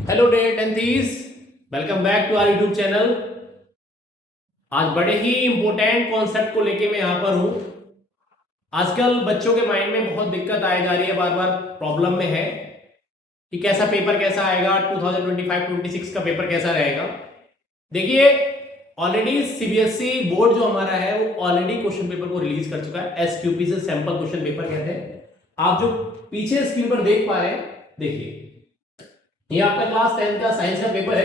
Hello there tenthies, welcome back to our YouTube channel. आज बड़े ही important concept को लेके मैं यहाँ पर हूँ। आजकल बच्चों के माइंड में बहुत दिक्कत आई जा रही है, बार बार प्रॉब्लम में है कि कैसा पेपर कैसा आएगा, 2025-26 का पेपर कैसा रहेगा। देखिए, ऑलरेडी सीबीएसई बोर्ड जो हमारा है वो ऑलरेडी क्वेश्चन पेपर को रिलीज कर चुका है। एसक्यूपी से सैंपल क्वेश्चन पेपर कहते हैं। आप जो पीछे स्क्रीन पर देख पा रहे हैं, देखिए ये आपका क्लास 10 का साइंस का पेपर है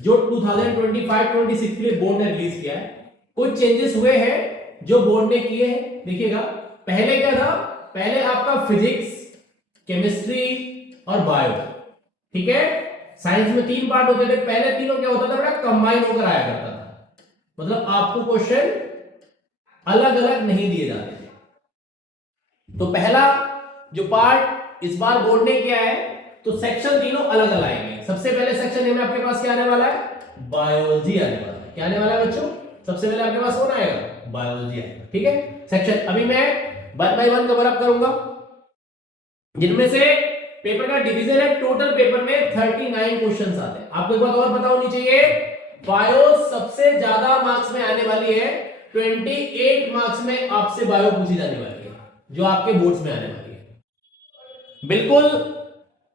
जो 2025-26 के लिए बोर्ड ने रिलीज किया है। कुछ चेंजेस हुए हैं जो बोर्ड ने किए हैं। देखिएगा, पहले क्या था, पहले आपका फिजिक्स, केमिस्ट्री और बायो, ठीक है, साइंस में 3 पार्ट होते थे। पहले तीनों क्या होता था बेटा, कंबाइन होकर आया करता था, मतलब आपको क्वेश्चन अलग अलग नहीं दिए जाते थे। तो पहला जो पार्ट इस बार बोर्ड ने किया है, तो सेक्शन तीनों अलग अलग आएंगे। सबसे पहले सेक्शन ए में आपके पास क्या आने वाला है, बायोलॉजी आने वाला है। क्या आने वाला है बच्चों, सबसे पहले आपके पास कौन आएगा, बायोलॉजी आएगा, ठीक है। सेक्शन अभी मैं 1 बाय 1 कवर अप करूंगा, जिनमें से पेपर का डिवीजन है। टोटल पेपर में 39 क्वेश्चंस आते हैं। आपको एक बात और पता होनी चाहिए, बायो सबसे ज्यादा मार्क्स में आने वाली है। 28 मार्क्स में आपसे बायो पूछी जाने वाली है, जो आपके बोर्ड्स में आने वाली है। बिल्कुल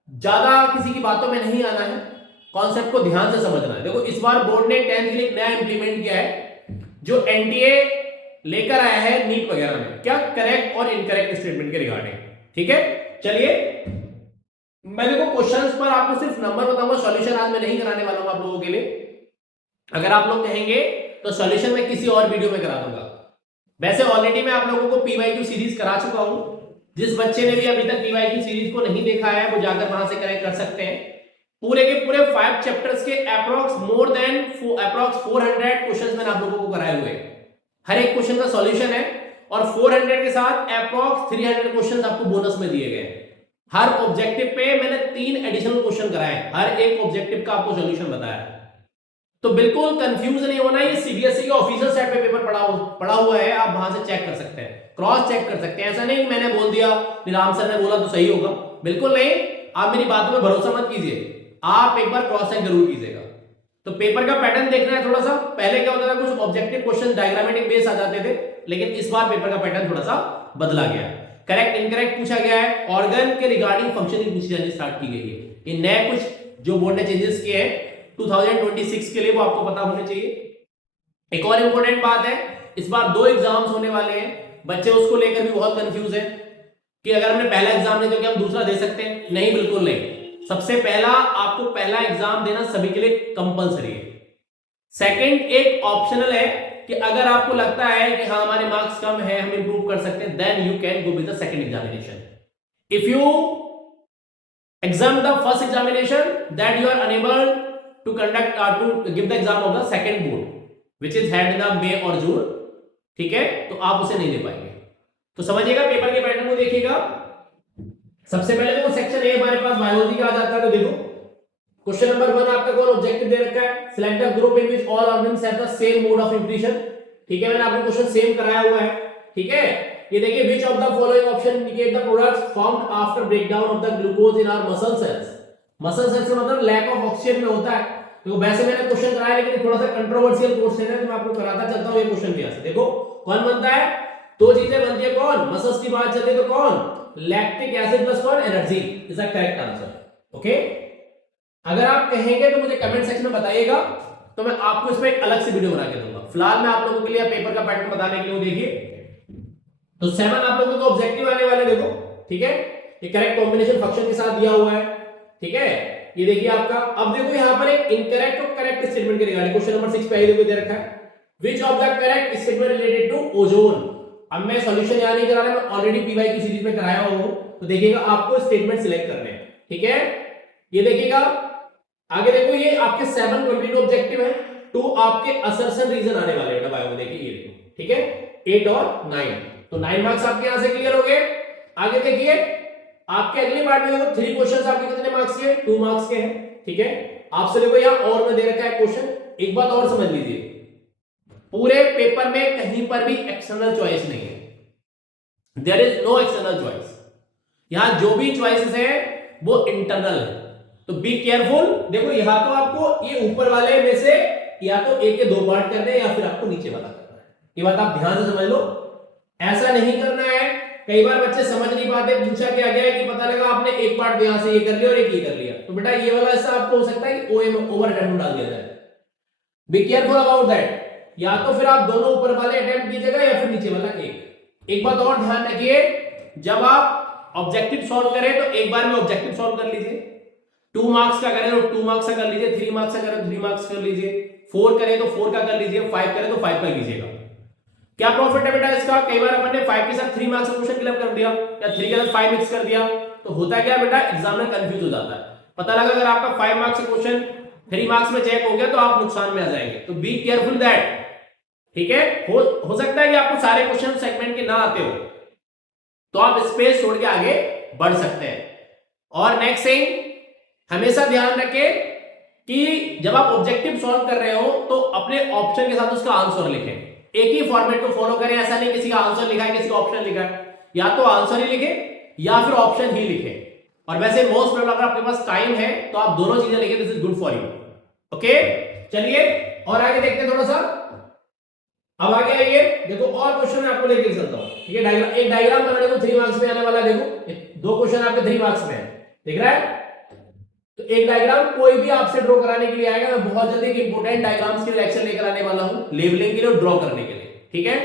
ज्यादा किसी की बातों में नहीं आना है, कॉन्सेप्ट को ध्यान से समझना है। देखो, इस बार बोर्ड ने 10th के लिए नया इंप्लीमेंट किया है, जो एनटीए लेकर आया है नीट वगैरह में, क्या करेक्ट और इनकरेक्ट स्टेटमेंट के रिगार्डिंग, ठीक है। चलिए, मैं देखो क्वेश्चंस पर आपको सिर्फ नंबर बताऊंगा, सॉल्यूशन आज मैं नहीं कराने वाला हूं आप लोगों के लिए। अगर आप लोग कहेंगे तो सॉल्यूशन मैं किसी और वीडियो में करा दूंगा। वैसे ऑलरेडी मैं आप लोगों को पीवाईक्यू सीरीज करा चुका हूं। जिस बच्चे ने भी अभी तक पीवाईक्यू सीरीज को नहीं देखा है, वो जाकर वहां से करेक्ट कर सकते हैं। पूरे के पूरे 5 चैप्टर्स के अप्रॉक्स 400 क्वेश्चंस मैंने आप लोगों को कराए हुए हैं। हर एक क्वेश्चन का सॉल्यूशन है, और 400 के साथ अप्रॉक्स 300 क्वेश्चंस आपको बोनस में दिए गए हैं। हर ऑब्जेक्टिव पे मैंने 3 एडिशनल क्वेश्चन कराए हैं, हर एक ऑब्जेक्टिव का आपको सॉल्यूशन बताया है। तो बिल्कुल कंफ्यूज नहीं होना, ये सीबीएसई के ऑफिशियल साइट पे पेपर पड़ा हुआ है, आप वहां से चेक कर सकते हैं, क्रॉस चेक कर सकते हैं। ऐसा नहीं कि मैंने बोल दिया, राम सर ने बोला तो सही होगा, बिल्कुल नहीं। आप मेरी बातों पे भरोसा मत कीजिए, आप एक बार क्रॉस चेक जरूर कीजिएगा। तो पेपर का पैटर्न देखना है थोड़ा सा। पहले क्या होता था, कुछ ऑब्जेक्टिव क्वेश्चन डायग्रामेटिक बेस आ जाते थे, लेकिन इस बार पेपर का पैटर्न थोड़ा सा बदला गया। करेक्ट इनकरेक्ट पूछा गया है, ऑर्गन के रिगार्डिंग फंक्शनिंग पूछी जानी स्टार्ट की गई है। ये नए कुछ जो बोर्ड ने चेंजेस किए हैं 2026 के लिए, वो आपको पता होने चाहिए। एक और इंपॉर्टेंट बात है, इस बार 2 एग्जाम्स होने वाले हैं। बच्चे उसको लेकर भी बहुत कंफ्यूज है कि अगर हमने पहला एग्जाम नहीं तो क्या हम दूसरा दे सकते हैं? नहीं, बिल्कुल नहीं। सबसे पहला आपको पहला एग्जाम देना सभी के लिए कंपलसरी है। सेकंड एक ऑप्शनल है कि अगर आपको लगता है कि हाँ हमारे मार्क्स कम है, हम इंप्रूव कर सकते हैं, then you can go with the second examination. If you exam the first examination, that you are unable to conduct to give the exam of the second board which is held in the May or June, ठीक है, तो आप उसे नहीं दे पाएंगे। तो समझिएगा, paper के पैटर्न को देखिएगा। सबसे पहले तो सेक्शन ए हमारे पास बायोलॉजी का आ जाता है। तो देखो, क्वेश्चन नंबर 1 आपका कौन ऑब्जेक्टिव दे रखा है, select the group in which all organs have the same mode of nutrition, ठीक है, मैंने आपको क्वेश्चन सेम कराया हुआ है, ठीक है। ये देखिए, which of the following option indicate the products formed after breakdown of the glucose in our muscle cells. Muscle cells का मतलब लैक ऑफ ऑक्सीजन में होता है। तो वैसे मैंने क्वेश्चन कराया, लेकिन थोड़ा सा कंट्रोवर्शियल क्वेश्चन है, तो मैं आपको कराता चलता हूं ये क्वेश्चन भी। ऐसे देखो, कौन बनता है, 2 चीजें बनती है, कौन, मसल्स की बात चलती है तो कौन, लैक्टिक एसिड प्लस कौन, energy, is the correct answer. Okay, अगर आप कहेंगे तो मुझे कमेंट सेक्शन में बताइएगा, तो मैं आपको इस पे एक अलग से वीडियो बना के दूंगा। फिलहाल मैं आप लोगों के लिए पेपर का पैटर्न बताने के लिए देखिए, तो 7 आप लोगों को ऑब्जेक्टिव आने वाले, देखो, ठीक है, ये करेक्ट कॉम्बिनेशन फंक्शन के साथ दिया हुआ है, ठीक है। ये देखिए आपका, अब देखो यहां पर एक इनकरेक्ट और करेक्ट स्टेटमेंट के रिगार्डिंग क्वेश्चन नंबर 6 पे देखो दे रखा है, which of the correct statement related to ozone. अब मैं सॉल्यूशन यहां नहीं करा रहा, मैं ऑलरेडी पीवाई की सीरीज में कराया हुआ हूं, तो देखिएगा आपको स्टेटमेंट सिलेक्ट करने हैं, ठीक है। ये देखिएगा आगे, देखो ये आपके 7 कंटिन्यू ऑब्जेक्टिव है, 2 आपके असर्शन रीजन आने वाले हैं बायो में, देखिए ये देखो, ठीक है, 8 और 9, तो 9 मार्क्स आपके यहां से क्लियर हो गए। आगे देखिए, आपके अगले पार्ट में देखो 3 क्वेश्चंस आपके कितने मार्क्स के, 2 मार्क्स के हैं, ठीक है। आपसे देखो यहां और में दे रखा है क्वेश्चन, एक बात और समझ लीजिए, पूरे पेपर में कहीं पर भी एक्सटर्नल चॉइस नहीं है, there is no external choice. यहां जो भी चॉइसेस है वो इंटरनल है। तो बी केयरफुल। देखो यहां तो आपको ये ऊपर वाले में से या तो ए के दो पार्ट करने हैं या फिर आपको नीचे वाला करना है, ये बात आप ध्यान से समझ लो। ऐसा नहीं करना है, कई बार बच्चे समझ नहीं पाते, पूछा क्या गया है कि पता लगा आपने एक पार्ट यहां से ये कर लिया और एक ये कर लिया, तो बेटा ये वाला ऐसा आपको हो सकता है कि ओए में ओवर अटेम्प्ट डाल दिया जाए। Be careful about that. या तो फिर आप दोनों ऊपर वाले अटेम्प्ट कीजिएगा या फिर नीचे वाला एक बात और ध्यान रखिए, जब आप ऑब्जेक्टिव सॉल्व करें तो एक बार में ऑब्जेक्टिव सॉल्व कर लीजिए। 2 मार्क्स का करें तो 2 मार्क्स का कर लीजिए, 3 मार्क्स का करें तो 3 मार्क्स कर लीजिए, 4 करें तो 4 का कर लीजिए, 5 करें तो 5 का कीजिएगा। क्या प्रॉफिट है बेटा इसका? कई बार अपन ने 5 के साथ 3 मार्क्स का क्वेश्चन क्लियर कर दिया या 3 के साथ 5 मिक्स कर दिया, तो होता क्या बेटा, एग्जामिनर कंफ्यूज हो जाता है। पता लगा अगर आपका 5 मार्क्स का क्वेश्चन 3 मार्क्स में चेक हो गया तो आप नुकसान में आ जाएंगे। तो बी केयरफुल दैट, ठीक है। हो सकता है कि आपको सारे क्वेश्चन सेगमेंट के ना आते हो, तो आप स्पेस छोड़ के आगे बढ़ सकते हैं। और नेक्स्ट थिंग, हमेशा ध्यान रखें कि जब आप ऑब्जेक्टिव सॉल्व कर रहे हो तो अपने ऑप्शन के साथ उसका आंसर लिखें। एक ही फॉर्मेट को फॉलो करें, ऐसा नहीं किसी का आंसर लिखा है किसी का ऑप्शन लिखा है, या तो आंसर ही लिखे या फिर ऑप्शन ही लिखे। और वैसे मोस्ट प्रोबेबल अगर आपके पास टाइम है तो आप दोनों चीजें लिखें, this is good for you. Okay, चलिए और आगे देखते हैं थोड़ा सा। अब आगे आइए, देखो और क्वेश्चन मैं आपको लेके चलता हूं, ठीक है। डायग्राम, एक डायग्राम बनाने को 3 मार्क्स में आने वाला है। देखो 2 क्वेश्चन आपके 3 मार्क्स में है, दिख रहा है। तो एक डायग्राम कोई भी आपसे ड्रॉ कराने के लिए आएगा, मैं बहुत जल्दी एक इंपोर्टेंट डायग्राम्स के लेक्चर लेकर आने वाला हूं, लेबलिंग के लिए और ड्रॉ करने के लिए, ठीक है।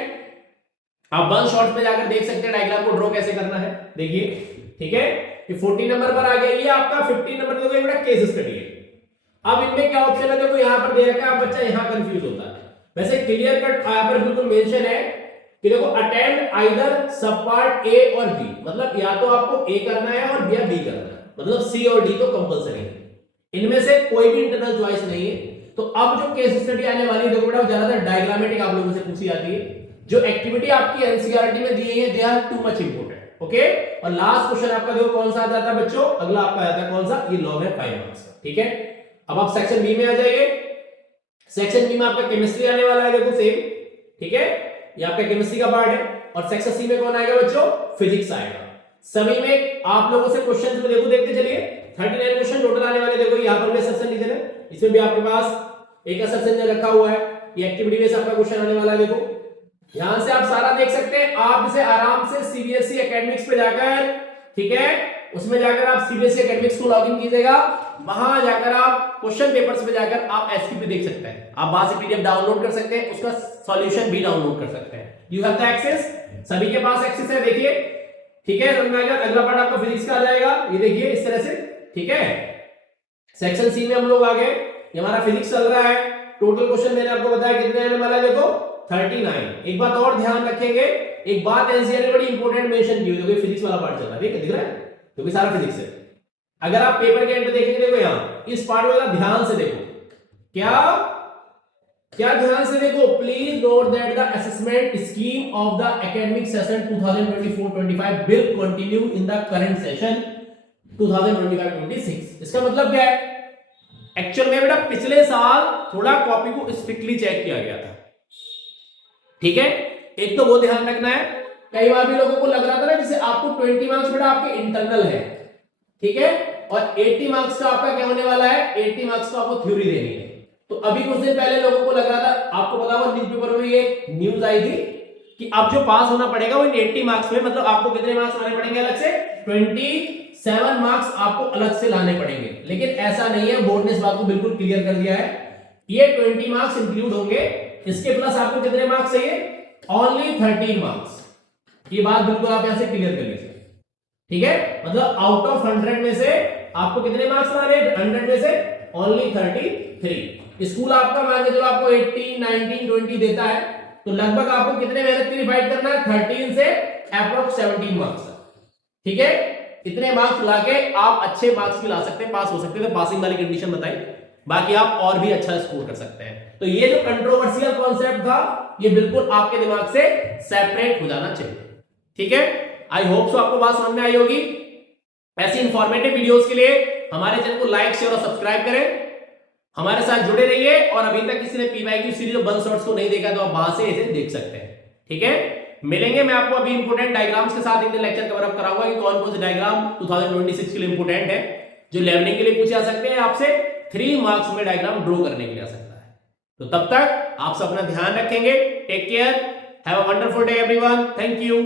आप वन शॉट में जाकर देख सकते हैं डायग्राम को ड्रॉ कैसे करना है, देखिए, ठीक है। ये 14 नंबर पर आ गया, ये आपका 15 नंबर देखो, ये बड़ा केस स्टडी है। अब इनमें क्या ऑप्शन है, देखो यहां पर दे रखा है, बच्चा यहां कंफ्यूज होता है। वैसे क्लियर कट यहां पर बिल्कुल मेंशन है कि देखो अटेम्प्ट आइदर सब पार्ट ए और बी, मतलब या तो आपको ए करना है और बी करना है, मतलब सी और डी तो कंपलसरी है, इनमें से कोई भी इंटरनल चॉइस नहीं है। तो अब जो केस स्टडी आने वाली है देखो बेटा, ज्यादातर डायग्रामेटिक आप लोगों से पूछी जाती है। जो एक्टिविटी आपकी एनसीईआरटी में दी है, they are too much important, okay. और लास्ट क्वेश्चन आपका देखो कौन सा आ जाता है बच्चों, अगला आपका आता है कौन सा, ये लॉग है 5 मार्क्स का, ठीक है। अब आप सेक्शन बी में आ जाइए। सेक्शन बी में आपका केमिस्ट्री आने वाला है, देखो सेम, ठीक है, ये आपका केमिस्ट्री का पार्ट है। और सेक्शन सी में कौन आएगा बच्चों, फिजिक्स आएगा। सभी में आप लोगों से क्वेश्चन में देखो, देखते चलिए 39 क्वेश्चन टोटल आने वाले। देखो यहां पर भी सेक्शन लीजिए ना, इसमें भी आपके पास एक सेक्शन में रखा हुआ है, ये एक्टिविटी बेस्ड आपका क्वेश्चन आने वाला है। देखो यहां से आप सारा देख सकते हैं, आप इसे आराम से सीबीएसई एकेडमिक्स पे जाकर, ठीक है, उसमें जाकर आप सीबीएसई एकेडमिक्स को लॉगिन कीजिएगा, वहां जाकर आप क्वेश्चन पेपर्स पे जाकर आप एसक्यूपी देख सकते हैं, आप वहां से पीडीएफ डाउनलोड कर सकते हैं, उसका सॉल्यूशन भी डाउनलोड कर सकते हैं। यू हैव द एक्सेस, सभी के पास एक्सेस है, देखिए, ठीक है। अगला पार्ट आपका फिजिक्स का आ जाएगा, ये देखिए इस तरह से, ठीक है। सेक्शन सी में हम लोग आ गए, ये हमारा फिजिक्स चल रहा है। टोटल क्वेश्चन मैंने आपको बताया कितने आने वाला है, देखो 39। एक बात और ध्यान रखेंगे, एक बात एनसीईआरटी ने बड़ी इंपॉर्टेंट मेंशन की हुई है, फिजिक्स वाला पार्ट चल रहा है, ठीक है, दिख रहा है, क्योंकि सारा फिजिक्स है। अगर आप पेपर के एंड पे देखेंगे, देखो यहां इस पार्ट में ध्यान से देखो, क्या ध्यान से देखो, please note that the assessment scheme of the academic session 2024-25 will continue in the current session 2025-26। इसका मतलब क्या है, एक्चुअल में बेटा पिछले साल थोड़ा कॉपी को स्ट्रिक्टली चेक किया गया था, ठीक है। एक तो वो ध्यान रखना है, कई बार भी लोगों को लग रहा था ना जैसे आपको 20 मार्क्स बेटा आपके इंटरनल है, ठीक है, और 80 मार्क्स का आपका क्या होने वाला है, 80 मार्क्स का आपको थ्योरी देनी है। तो अभी कुछ दिन पहले लोगों को लग रहा था, आपको पता होगा न्यूज़पेपर में एक न्यूज आई थी कि अब जो पास होना पड़ेगा वो 80 मार्क्स में, मतलब आपको कितने मार्क्स लाने पड़ेंगे अलग से, 27 मार्क्स आपको अलग से लाने पड़ेंगे। लेकिन ऐसा नहीं है, बोर्ड ने इस बात को बिल्कुल क्लियर कर दिया है, ये 20 मार्क्स इंक्लूड होंगे, इसके प्लस आपको कितने मार्क्स चाहिए, ओनली 13 मार्क्स। ये बात बिल्कुल आप यहां से क्लियर कर लीजिए, ठीक है। मतलब आउट ऑफ 100 में से आपको कितने मार्क्स लाने, 100 में से ओनली 33। स्कूल आपका मान के चलो आपको 18, 19, 20 देता है, तो लगभग आपको कितने मेहनत की डिवाइड करना है, 13 से अप्रॉक्स 17 मार्क्स, ठीक है। इतने मार्क्स लाके आप अच्छे मार्क्स भी ला सकते हैं, पास हो सकते हैं, तो पासिंग वाली कंडीशन बताई, बाकी आप और भी अच्छा स्कोर कर सकते हैं। तो ये जो कंट्रोवर्शियल कॉन्सेप्ट था, ये बिल्कुल आपके दिमाग से सेपरेट हो जाना चाहिए, ठीक है। आई होप सो आपको बात समझ में आई होगी। ऐसी इंफॉर्मेटिव वीडियोस के लिए हमारे चैनल को लाइक, शेयर और सब्सक्राइब करें, हमारे साथ जुड़े रहिए। और अभी तक किसी ने पीवाईक्यू सीरीज और वन शॉट्स को नहीं देखा तो आप वहां से इसे देख सकते हैं, ठीक है। मिलेंगे, मैं आपको अभी इंपोर्टेंट डायग्राम्स के साथ एक लेक्चर कवर अप कराऊंगा कि कौन कौन से डायग्राम 2026 के लिए इंपोर्टेंट है, जो लेवलिंग के लिए पूछे जा सकते हैं आपसे 3 मार्क्स में डायग्राम ड्रॉ करने के लिए आ सकता है। तो तब तक आप सब अपना ध्यान रखेंगे। Take care, have a wonderful day everyone, thank you.